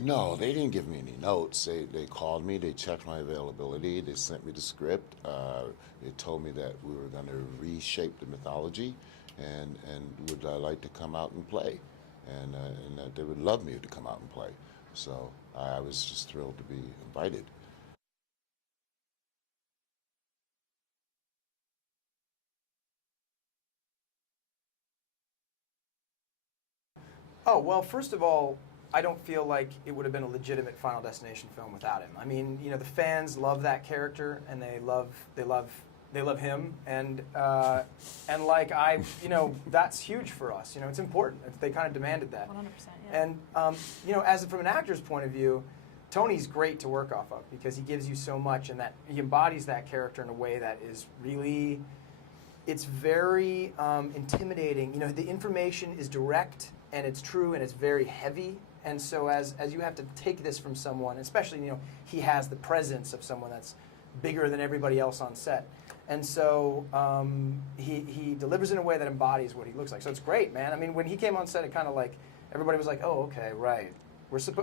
No, they didn't give me any notes. They called me, they checked my availability, they sent me the script. They told me that we were going to reshape the mythology and would I like to come out and play. And that they would love me to come out and play. So I was just thrilled to be invited. Oh, well, first of all, I don't feel like it would have been a legitimate Final Destination film without him. I mean, you know, the fans love that character, and they love him, and like you know, that's huge for us. You know, it's important. They kind of demanded that. 100%. Yeah. And you know, as from an actor's point of view, Tony's great to work off of because he gives you so much, and that he embodies that character in a way that is really, it's very intimidating. You know, the information is direct and it's true and it's very heavy. And so as you have to take this from someone, especially, you know, he has the presence of someone that's bigger than everybody else on set. And so he delivers in a way that embodies what he looks like. So it's great, man. I mean, when he came on set, it kind of like, everybody was like, oh, okay, right.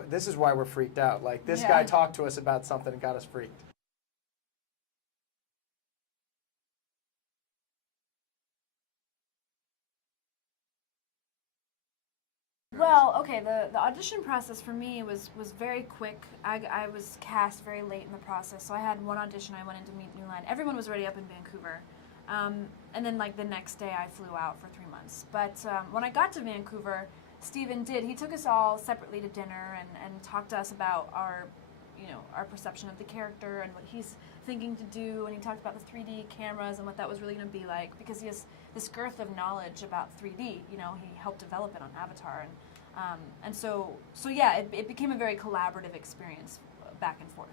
This is why we're freaked out. Like, this guy talked to us about something and got us freaked. Well, okay, the audition process for me was very quick. I was cast very late in the process, so I had one audition. I went in to meet New Line. Everyone was already up in Vancouver. And then, like, the next day I flew out for 3 months. But when I got to Vancouver, he took us all separately to dinner and talked to us about our perception of the character and what he's thinking to do, and he talked about the 3D cameras and what that was really going to be like, because he has this girth of knowledge about 3D. You know, he helped develop it on Avatar, and so yeah, it became a very collaborative experience, back and forth.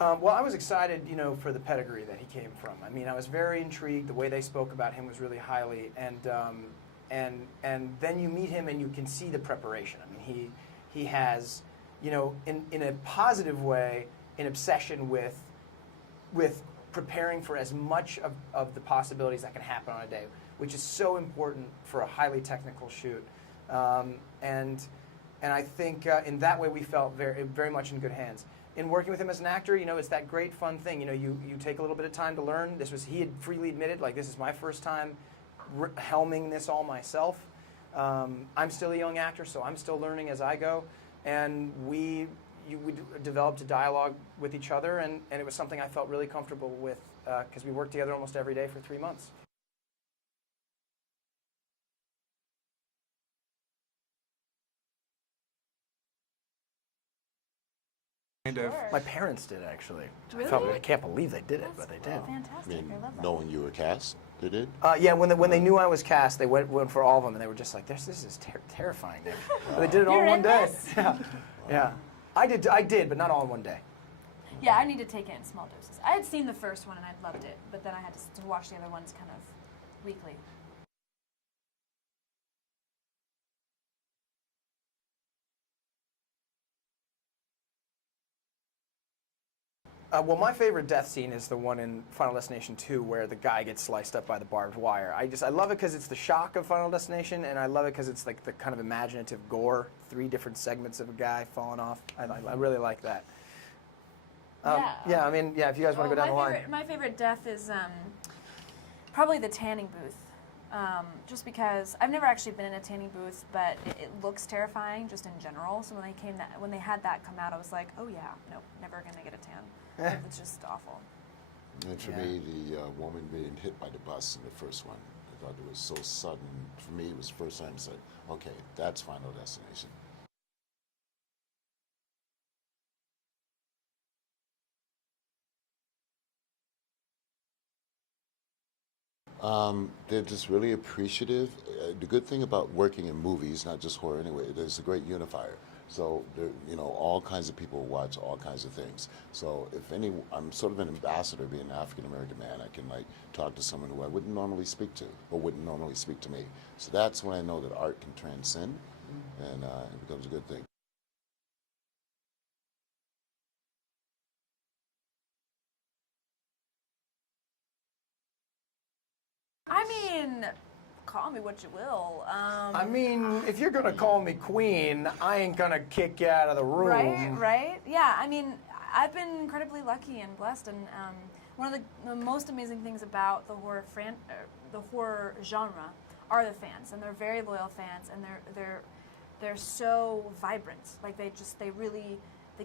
Well, I was excited, you know, for the pedigree that he came from. I mean, I was very intrigued. The way they spoke about him was really highly, and then you meet him and you can see the preparation. I mean, he has, you know, in a positive way, an obsession with preparing for as much of the possibilities that can happen on a day, which is so important for a highly technical shoot. And I think in that way we felt very much in good hands. In working with him as an actor, you know, it's that great fun thing. You know, you take a little bit of time to learn. He had freely admitted, like, this is my first time helming this all myself. I'm still a young actor, so I'm still learning as I go. And we developed a dialogue with each other, and it was something I felt really comfortable with because we worked together almost every day for 3 months. Sure. My parents did, actually. Really? I can't believe they did it, but they did. I Fantastic. I mean, love that. knowing you were cast, they did? Yeah, when they knew I was cast, they went for all of them, and they were just like, "This is terrifying." But they did it all You're in one in day. this? Yeah, yeah. I did, but not all in one day. Yeah, I need to take it in small doses. I had seen the first one and I loved it, but then I had to watch the other ones kind of weekly. Well, my favorite death scene is the one in Final Destination 2 where the guy gets sliced up by the barbed wire. I love it because it's the shock of Final Destination, and I love it because it's like the kind of imaginative gore, 3 different segments of a guy falling off. I really like that. Yeah, I mean, yeah, if you guys want to go down the line. My favorite death is probably the tanning booth. Just because I've never actually been in a tanning booth, but it looks terrifying just in general. So when they had that come out, I was like, oh yeah, nope, never gonna get a tan. It's just awful. And for me, the woman being hit by the bus in the first one, I thought it was so sudden. For me, it was the first time I said, okay, that's Final Destination. They're just really appreciative. The good thing about working in movies, not just horror anyway, there's a great unifier. So there, you know, all kinds of people watch all kinds of things. So if any, I'm sort of an ambassador, being an African American man. I can like talk to someone who I wouldn't normally speak to, or wouldn't normally speak to me. So that's when I know that art can transcend, and it becomes a good thing. I mean, call me what you will. I mean, if you're gonna call me queen, I ain't gonna kick you out of the room. Right. Yeah, I mean, I've been incredibly lucky and blessed, and one of the most amazing things about the horror genre are the fans, and they're very loyal fans, and they're so vibrant. Like they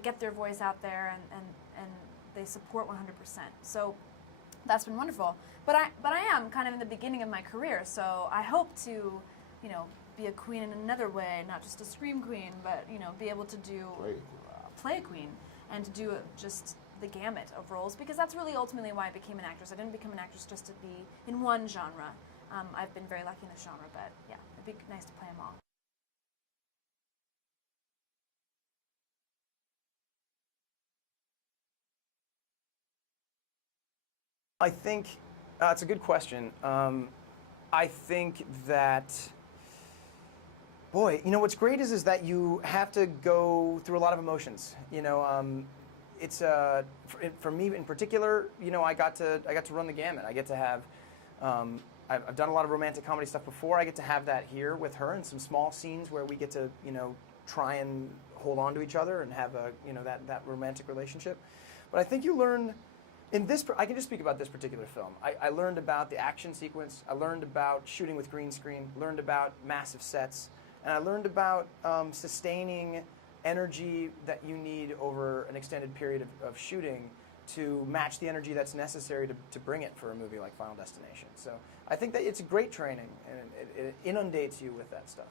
get their voice out there, and they support 100%. So that's been wonderful. But I am kind of in the beginning of my career, so I hope to, be a queen in another way, not just a scream queen, but be able to do play a queen and to do just the gamut of roles, because that's really ultimately why I became an actress. I didn't become an actress just to be in one genre. I've been very lucky in this genre, but yeah, it'd be nice to play them all. I think it's a good question. I think that, boy, what's great is that you have to go through a lot of emotions. It's for me in particular. I got to run the gamut. I get to have. I've done a lot of romantic comedy stuff before. I get to have that here with her in some small scenes where we get to try and hold on to each other and have a that romantic relationship. But I think you learn. I can just speak about this particular film. I learned about the action sequence. I learned about shooting with green screen. Learned about massive sets, and I learned about sustaining energy that you need over an extended period of shooting to match the energy that's necessary to bring it for a movie like Final Destination. So I think that it's great training, and it inundates you with that stuff.